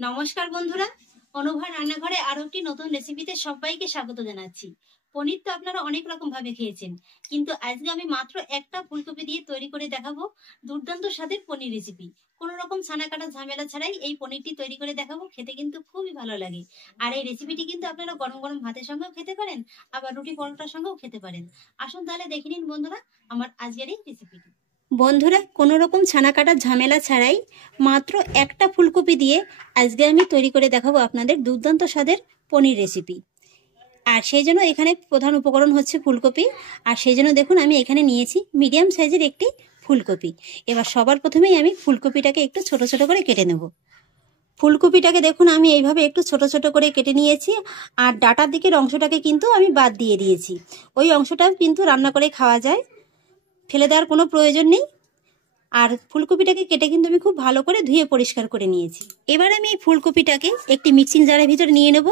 নমস্কার বন্ধুরা, অনুভা রান্নাঘরে আরো একটি নতুন রেসিপিতে সবাইকে স্বাগত জানাচ্ছি। পনির তো আপনারা অনেক রকম ভাবে খেয়েছেন, কিন্তু আজকে আমি মাত্র একটা ফুলকপি দিয়ে তৈরি করে দেখাবো দুর্দান্ত স্বাদের পনির রেসিপি। কোনো রকম ছানা কাটা ঝামেলা ছাড়াই এই পনিরটি তৈরি করে দেখাবো, খেতে কিন্তু খুবই ভালো লাগে। আর এই রেসিপিটি কিন্তু আপনারা গরম গরম ভাতের সঙ্গেও খেতে পারেন, আবার রুটি পরোটার সঙ্গেও খেতে পারেন। আসুন তাহলে দেখে নিন বন্ধুরা আমার আজকের এই রেসিপিটি। বন্ধুরা, কোনো রকম ছানা কাটার ঝামেলা ছাড়াই মাত্র একটা ফুলকপি দিয়ে আজকে আমি তৈরি করে দেখাবো আপনাদের দুর্দান্ত স্বাদের পনির রেসিপি। আর সেই জন্য এখানে প্রধান উপকরণ হচ্ছে ফুলকপি। আর সেই জন্য দেখুন আমি এখানে নিয়েছি মিডিয়াম সাইজের একটি ফুলকপি। এবার সবার প্রথমেই আমি ফুলকপিটাকে একটু ছোট ছোট করে কেটে নেব। ফুলকপিটাকে দেখুন আমি এইভাবে একটু ছোট ছোট করে কেটে নিয়েছি। আর ডাটার দিকের অংশটাকে কিন্তু আমি বাদ দিয়ে দিয়েছি। ওই অংশটাও কিন্তু রান্না করে খাওয়া যায়, ফেলে দেওয়ার কোনো প্রয়োজন নেই। আর ফুলকপিটাকে কেটে কিন্তু আমি খুব ভালো করে ধুয়ে পরিষ্কার করে নিয়েছি। এবার আমি এই ফুলকপিটাকে একটি মিক্সিং জারের ভিতরে নিয়ে নেব।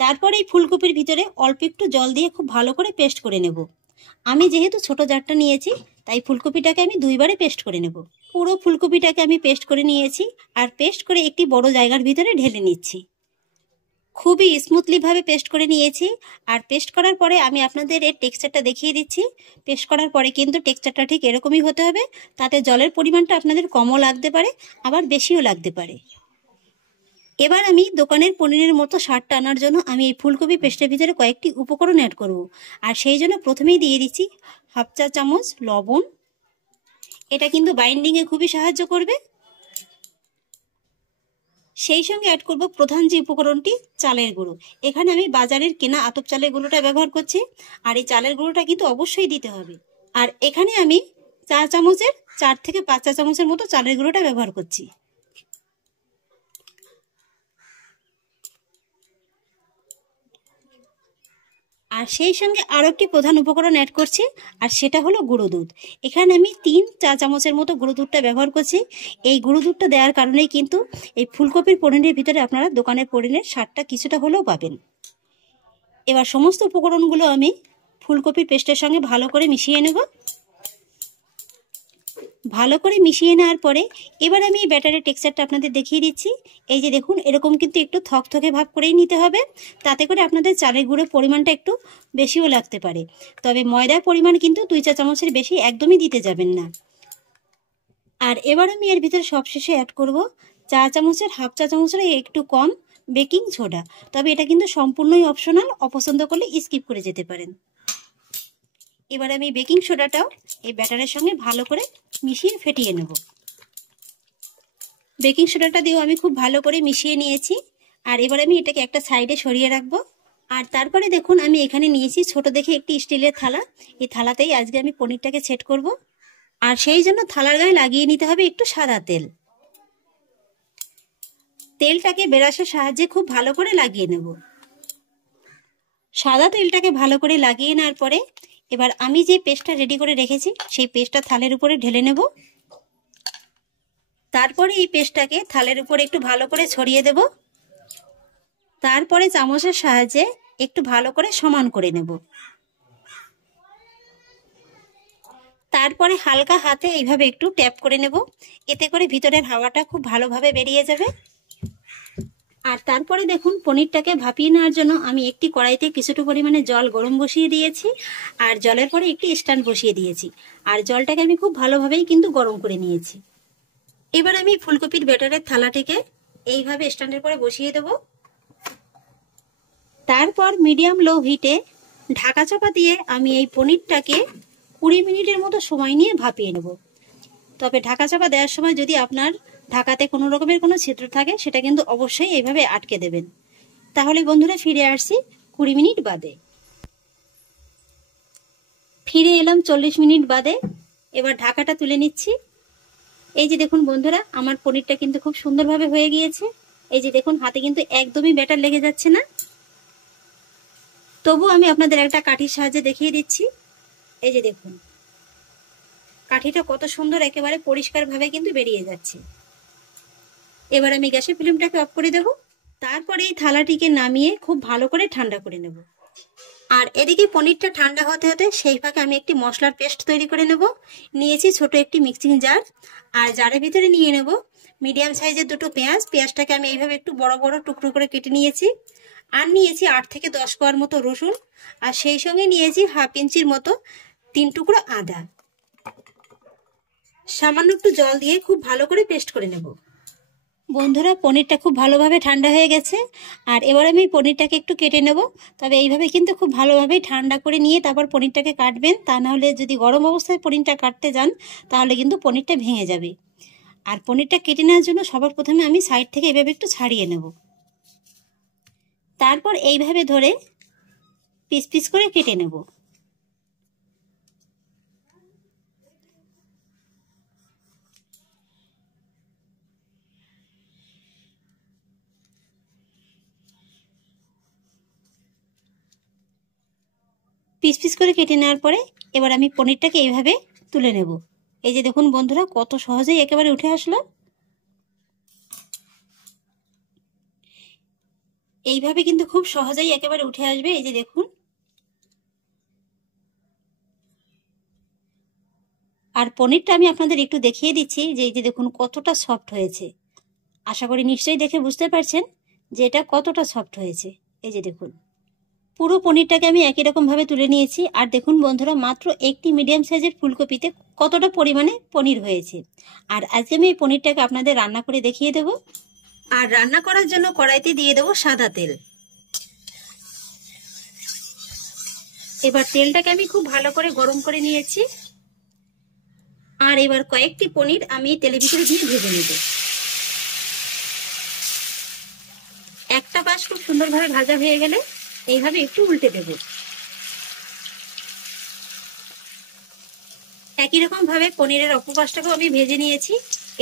তারপর এই ফুলকপির ভিতরে অল্প একটু জল দিয়ে খুব ভালো করে পেস্ট করে নেব। আমি যেহেতু ছোট জারটা নিয়েছি, তাই ফুলকপিটাকে আমি দুইবারে পেস্ট করে নেব। পুরো ফুলকপিটাকে আমি পেস্ট করে নিয়েছি, আর পেস্ট করে একটি বড় জায়গার ভিতরে ঢেলে নিচ্ছি। খুবই স্মুথলি ভাবে পেস্ট করে নিয়েছি। আর পেস্ট করার পরে আমি আপনাদের এর টেক্সচারটা দেখিয়ে দিচ্ছি। পেস্ট করার পরে কিন্তু টেক্সচারটা ঠিক এরকমই হতে হবে। তাতে জলের পরিমাণটা আপনাদের কমও লাগতে পারে, আবার বেশিও লাগতে পারে। এবার আমি দোকানের পনিরের মতো স্বাদটা আনার জন্য আমি এই ফুলকপি পেস্টের ভিতরে কয়েকটি উপকরণ অ্যাড করব। আর সেই জন্য প্রথমেই দিয়ে দিচ্ছি হাফ চা চামচ লবণ। এটা কিন্তু বাইন্ডিংয়ে খুবই সাহায্য করবে। সেই সঙ্গে অ্যাড করব প্রধান যে উপকরণটি, চালের গুঁড়ো। এখানে আমি বাজারের কেনা আতপ চালের গুঁড়োটা ব্যবহার করছি। আর এই চালের গুঁড়োটা কিন্তু অবশ্যই দিতে হবে। আর এখানে আমি 4 থেকে 5 চা চামচের মতো চালের গুঁড়োটা ব্যবহার করছি। আর সেই সঙ্গে আরও একটি প্রধান উপকরণ অ্যাড করছি, আর সেটা হলো গুঁড়ো দুধ। এখানে আমি 3 চা চামচের মতো গুঁড়ো দুধটা ব্যবহার করছি। এই গুঁড়ো দুধটা দেওয়ার কারণেই কিন্তু এই ফুলকপির পনিরের ভিতরে আপনারা দোকানের পনিরের স্বাদটা কিছুটা হলেও পাবেন। এবার সমস্ত উপকরণগুলো আমি ফুলকপির পেস্টের সঙ্গে ভালো করে মিশিয়ে নেব। ভালো করে মিশিয়ে নেওয়ার পরে এবার আমি এই ব্যাটারের টেক্সচারটা আপনাদের দেখিয়ে দিচ্ছি। এই যে দেখুন, এরকম কিন্তু একটু থকথকে ভাব করেই নিতে হবে। তাতে করে আপনাদের চালের গুঁড়োর পরিমাণটা একটু বেশিও লাগতে পারে। তবে ময়দার পরিমাণ কিন্তু 2 চা চামচের বেশি একদমই দিতে যাবেন না। আর এবার আমি এর ভিতরে সবশেষে অ্যাড করব চা চামচের হাফ চা চামচের একটু কম বেকিং সোডা। তবে এটা কিন্তু সম্পূর্ণই অপশনাল, অপছন্দ করলে স্কিপ করে যেতে পারেন। এবার আমি বেকিং সোডাটাও এই ব্যাটারের সঙ্গে ভালো করে মিশিয়ে ফেটিয়ে নেব। বেকিং সোডাটা দিয়েও আমি খুব ভালো করে মিশিয়ে নিয়েছি। আর এবার আমি এটাকে একটা সাইডে সরিয়ে রাখবো। আর তারপরে দেখুন আমি এখানে নিয়েছি ছোট দেখে একটি স্টিলের থালা। এই থালাতেই আজকে আমি পনিরটাকে সেট করব। আর সেই জন্য থালার গায়ে লাগিয়ে নিতে হবে একটু সাদা তেল। তেলটাকে ব্রাশের সাহায্যে খুব ভালো করে লাগিয়ে নেব। সাদা তেলটাকে ভালো করে লাগিয়ে নেওয়ার পরে এবার আমি যে পেস্টটা রেডি করে রেখেছি সেই পেস্টটা থালের উপরে ঢেলে নেব। তারপরে এই পেস্টটাকে থালের উপরে একটু ভালো করে ছড়িয়ে দেব। তারপরে চামচের সাহায্যে একটু ভালো করে সমান করে নেব। তারপরে হালকা হাতে এইভাবে একটু ট্যাপ করে নেব। এতে করে ভিতরের হাওয়াটা খুব ভালোভাবে বেরিয়ে যাবে। আর তারপরে দেখুন পনিরটাকে ভাপিয়ে নেওয়ার জন্য আমি একটি কড়াইতে কিছুটা পরিমাণে জল গরম বসিয়ে দিয়েছি। আর জলের পরে একটি স্ট্যান্ড বসিয়ে দিয়েছি। আর জলটাকে আমি খুব ভালোভাবেই কিন্তু গরম করে নিয়েছি। এবার আমি ফুলকপির ব্যাটারের থালাটিকে এইভাবে স্ট্যান্ডের পরে বসিয়ে দেব। তারপর মিডিয়াম লো হিটে ঢাকা চাপা দিয়ে আমি এই পনিরটাকে 20 মিনিটের মতো সময় নিয়ে ভাপিয়ে নেব। তবে ঢাকা চাপা দেওয়ার সময় যদি আপনার ঢাকাতে কোনো রকমের কোনো ছিদ্র থাকে, সেটা কিন্তু অবশ্যই এইভাবে আটকে দেবেন। তাহলে বন্ধুরা ফিরে আসছি 20 মিনিট বাদে। ফিরে এলাম 40 মিনিট বাদে। এবার ঢাকাটা তুলে নিচ্ছি। এই যে দেখুন বন্ধুরা, আমার পনিরটা কিন্তু খুব সুন্দরভাবে হয়ে গিয়েছে। এই যে দেখুন, হাতে কিন্তু একদমই ব্যাটার লেগে যাচ্ছে না। তবু আমি আপনাদের একটা কাঠির সাহায্যে দেখিয়ে দিচ্ছি। এই যে দেখুন, কাঠিটা কত সুন্দর একেবারে পরিষ্কারভাবে কিন্তু বেরিয়ে যাচ্ছে। এবার আমি গ্যাসের ফ্লেমটাকে অফ করে দেব। তারপরে এই থালাটিকে নামিয়ে খুব ভালো করে ঠান্ডা করে নেব। আর এদিকে পনিরটা ঠান্ডা হতে হতে সেই ফাঁকে আমি একটি মশলার পেস্ট তৈরি করে নেব। নিয়েছি ছোট একটি মিক্সিং জার। আর জারের ভিতরে নিয়ে নেব মিডিয়াম সাইজের দুটো পেঁয়াজ, পেঁয়াজটাকে আমি এইভাবে একটু বড় বড় টুকরো করে কেটে নিয়েছি। আর নিয়েছি 8 থেকে 10 কোয়ার মতো রসুন, আর সেই সঙ্গে নিয়েছি হাফ ইঞ্চির মতো 3 টুকরো আদা। সামান্য একটু জল দিয়ে খুব ভালো করে পেস্ট করে নেব। বন্ধুরা, পনিরটা খুব ভালোভাবে ঠান্ডা হয়ে গেছে, আর এবার আমি পনিরটাকে একটু কেটে নেব। তবে এইভাবে কিন্তু খুব ভালোভাবে ঠান্ডা করে নিয়ে তারপর পনিরটাকে কাটবেন, তা নাহলে যদি গরম অবস্থায় পনিরটা কাটতে যান তাহলে কিন্তু পনিরটা ভেঙে যাবে। আর পনিরটা কেটে নেওয়ার জন্য সবার প্রথমে আমি সাইড থেকে এইভাবে একটু ছাড়িয়ে নেব, তারপর এইভাবে ধরে পিস পিস করে কেটে নেব। পিস পিস করে কেটে নেওয়ার পরে এবার আমি পনিরটাকে এইভাবে তুলে নেব। এই যে দেখুন বন্ধুরা, কত সহজেই একেবারে উঠে আসলো। এইভাবে কিন্তু খুব সহজেই একেবারে উঠে আসবে। এই যে দেখুন, আর পনিরটা আমি আপনাদের একটু দেখিয়ে দিচ্ছি যে এই যে দেখুন কতটা সফট হয়েছে। আশা করি নিশ্চয়ই দেখে বুঝতে পারছেন যে এটা কতটা সফট হয়েছে। এই যে দেখুন, পুরো পনিরটাকে আমি একই রকম ভাবে তুলে নিয়েছি। আর দেখুন বন্ধুরা, মাত্র একটি মিডিয়াম সাইজের ফুলকপিতে কতটা পরিমাণে পনির হয়েছে। আর আজকে আমি এই পনিরটাকে আপনাদের রান্না করে দেখিয়ে দেব। আর রান্না করার জন্য কড়াইতে দিয়ে দেবো সাদা তেল। এবার তেলটাকে আমি খুব ভালো করে গরম করে নিয়েছি, আর এবার কয়েকটি পনির আমি তেলের ভিতরে দিয়ে ভেজে নেব। একটা পাশ খুব সুন্দরভাবে ভাজা হয়ে গেলে এইভাবে একটু উল্টে দেব। একই রকম ভাবে পনিরের অপর পাশটাকেও আমি ভেজে নিয়েছি।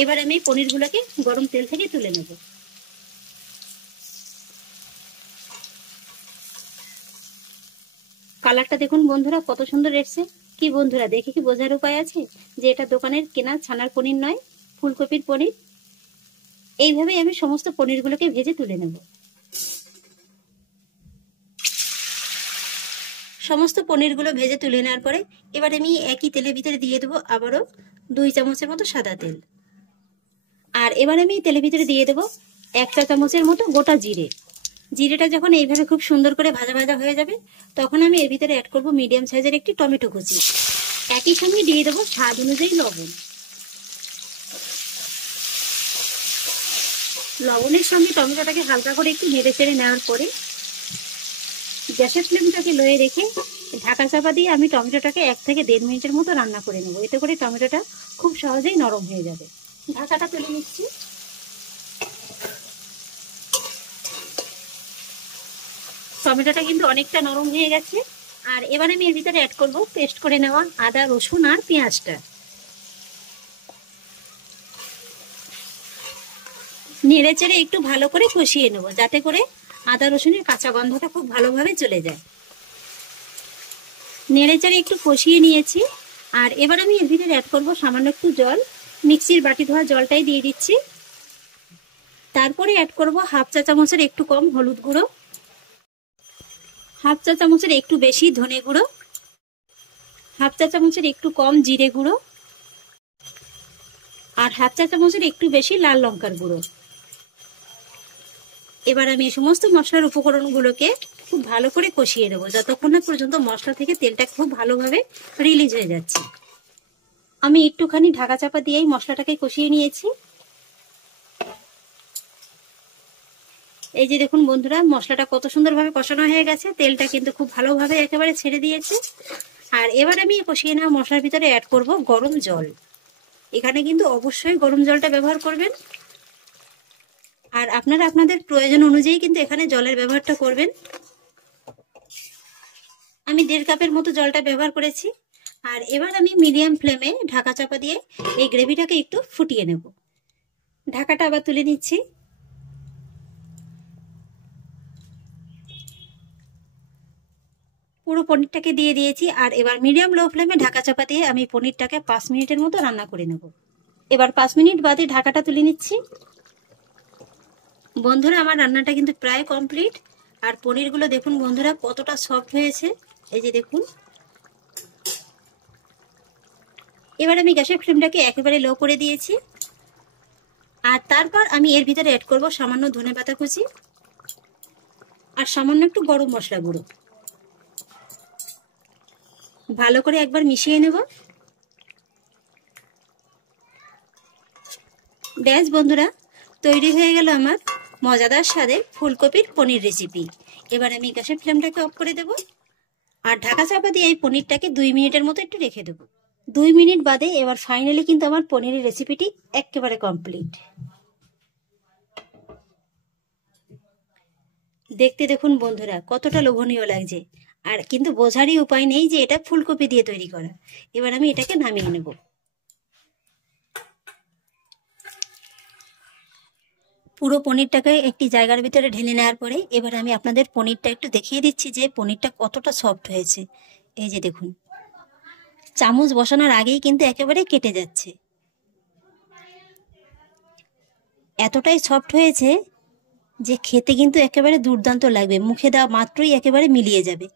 এবার আমি পনিরগুলোকে গরম তেল থেকে তুলে নেব। কালারটা দেখুন বন্ধুরা কত সুন্দর এসছে। কি বন্ধুরা, দেখে কি বোঝার উপায় আছে যে এটা দোকানের কেনা ছানার পনির নয়, ফুলকপির পনির? এইভাবেই আমি সমস্ত পনিরগুলোকে ভেজে তুলে নেব। সমস্ত পনিরগুলো ভেজে তুলে নেওয়ার পরে এবার আমি একই তেলের ভিতরে দিয়ে দেবো আবারও 2 চামচের মতো সাদা তেল। আর এবার আমি তেলের ভিতরে দিয়ে দেবো 1 চা চামচের মতো গোটা জিরে। জিরেটা যখন এইভাবে খুব সুন্দর করে ভাজা ভাজা হয়ে যাবে তখন আমি এর ভিতরে অ্যাড করবো মিডিয়াম সাইজের একটি টমেটো কুচি। একই সঙ্গে দিয়ে দেবো স্বাদ অনুযায়ী লবণ। লবণের সঙ্গে টমেটোটাকে হালকা করে একটু নেড়ে চেড়ে নেওয়ার পরে গ্যাসের ফ্লেমটাকে লোয়ে রেখে ঢাকা চাপা দিয়ে আমি টমেটোটাকে 1 থেকে 1.5 মিনিটের মতো রান্না করে নেব। এতে করে টমেটোটা খুব সহজেই নরম হয়ে যাবে। ঢাকাটা তুলে নিচ্ছি। টমেটোটা কিন্তু অনেকটা নরম হয়ে গেছে। আর এবার আমি এর ভিতরে অ্যাড করব পেস্ট করে নেওয়া আদা, রসুন আর পেঁয়াজটা। নেড়ে চেড়ে একটু ভালো করে কষিয়ে নেব, যাতে করে আদা রসুনের কাঁচা গন্ধটা খুব ভালোভাবে চলে যায়। নেড়ে চেড়ে একটু কষিয়ে নিয়েছি। আর এবার আমি এর ভিতরে অ্যাড করব সামান্য একটু জল। মিক্সির বাটি ধোয়া জলটাই দিয়ে দিচ্ছি। তারপরে অ্যাড করব 1/2 চা চামচের একটু কম হলুদ গুঁড়ো, 1/2 চা চামচের একটু বেশি ধনে গুঁড়ো, 1/2 চা চামচের একটু কম জিরে গুঁড়ো, আর 1/2 চা চামচের একটু বেশি লাল লঙ্কার গুঁড়ো। এবার আমি এই সমস্ত মশলার উপকরণগুলোকে খুব ভালো করে কষিয়ে নেব, যতক্ষণ না পর্যন্ত মশলা থেকে তেলটা খুব ভালোভাবে রিলিজ হয়ে যাচ্ছে। আমি একটুখানি ঢাকা চাপা দিয়েই মশলাটাকে কষিয়ে নিয়েছি। এই যে দেখুন বন্ধুরা, মশলাটা কত সুন্দরভাবে কষানো হয়ে গেছে, তেলটা কিন্তু খুব ভালোভাবে একেবারে ছেড়ে দিয়েছে। আর এবার আমি কষিয়ে নেওয়া মশলার ভিতরে অ্যাড করব গরম জল। এখানে কিন্তু অবশ্যই গরম জলটা ব্যবহার করবেন। আর আপনারা আপনাদের প্রয়োজন অনুযায়ী কিন্তু এখানে জলের ব্যবহারটা করবেন। আমি 1.5 কাপের মতো জলটা ব্যবহার করেছি। আর এবার আমি মিডিয়াম ফ্লেমে ঢাকা চাপা দিয়ে এই গ্রেভিটাকে একটু ফুটিয়ে নেব। ঢাকাটা আবার তুলে নিচ্ছি। পুরো পনিরটাকে দিয়ে দিয়েছি। আর এবার মিডিয়াম লো ফ্লেমে ঢাকা চাপা দিয়ে আমি পনিরটাকে 5 মিনিটের মতো রান্না করে নেব। এবার 5 মিনিট বাদে ঢাকাটা তুলে নিচ্ছি। বন্ধুরা, আমার রান্নাটা কিন্তু প্রায় কমপ্লিট। আর পনিরগুলো দেখুন বন্ধুরা কতটা সফট হয়েছে। এই যে দেখুন। এবার আমি গ্যাসের ফ্লেমটাকে একেবারে লো করে দিয়েছি। আর তারপর আমি এর ভিতরে অ্যাড করব সামান্য ধনেপাতা কুচি আর সামান্য একটু গরম মশলা গুঁড়ো। ভালো করে একবার মিশিয়ে নেব। ব্যাস বন্ধুরা, তৈরি হয়ে গেল আমার মজাদার স্বাদের ফুলকপির পনির রেসিপি। এবার আমি গ্যাসের ফ্লেমটাকে অফ করে দেব আর ঢাকা চাপা দিয়ে এই পনিরটাকে 2 মিনিটের মতো একটু রেখে দেবো। 2 মিনিট বাদে এবার ফাইনালি কিন্তু আমার পনিরের রেসিপিটি একেবারে কমপ্লিট। দেখতে দেখুন বন্ধুরা কতটা লোভনীয় লাগছে, আর কিন্তু বোঝারই উপায় নেই যে এটা ফুলকপি দিয়ে তৈরি করা। এবার আমি এটাকে নামিয়ে নেব। পুরো পনিরটাকে একটি জায়গার ভিতরে ঢেলে নেওয়ার পরে এবার আমি আপনাদের পনিরটা একটু দেখিয়ে দিচ্ছি যে পনিরটা কতটা সফট হয়েছে। এই যে দেখুন, চামচ বসানোর আগেই কিন্তু একেবারে কেটে যাচ্ছে। এতটাই সফট হয়েছে যে খেতে কিন্তু একেবারে দুর্দান্ত লাগবে, মুখে দেওয়া মাত্রই একেবারে মিলিয়ে যাবে।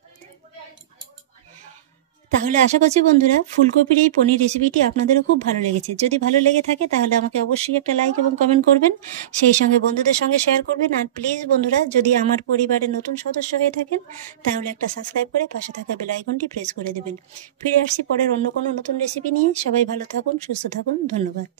তাহলে আশা করছি বন্ধুরা ফুলকপির এই পনির রেসিপিটি আপনাদেরও খুব ভালো লেগেছে। যদি ভালো লেগে থাকে তাহলে আমাকে অবশ্যই একটা লাইক এবং কমেন্ট করবেন, সেই সঙ্গে বন্ধুদের সঙ্গে শেয়ার করবেন। আর প্লিজ বন্ধুরা, যদি আমার পরিবারের নতুন সদস্য হয়ে থাকেন তাহলে একটা সাবস্ক্রাইব করে পাশে থাকা বেল আইকনটি প্রেস করে দেবেন। ফিরে আসছি পরের অন্য কোনো নতুন রেসিপি নিয়ে। সবাই ভালো থাকুন, সুস্থ থাকুন, ধন্যবাদ।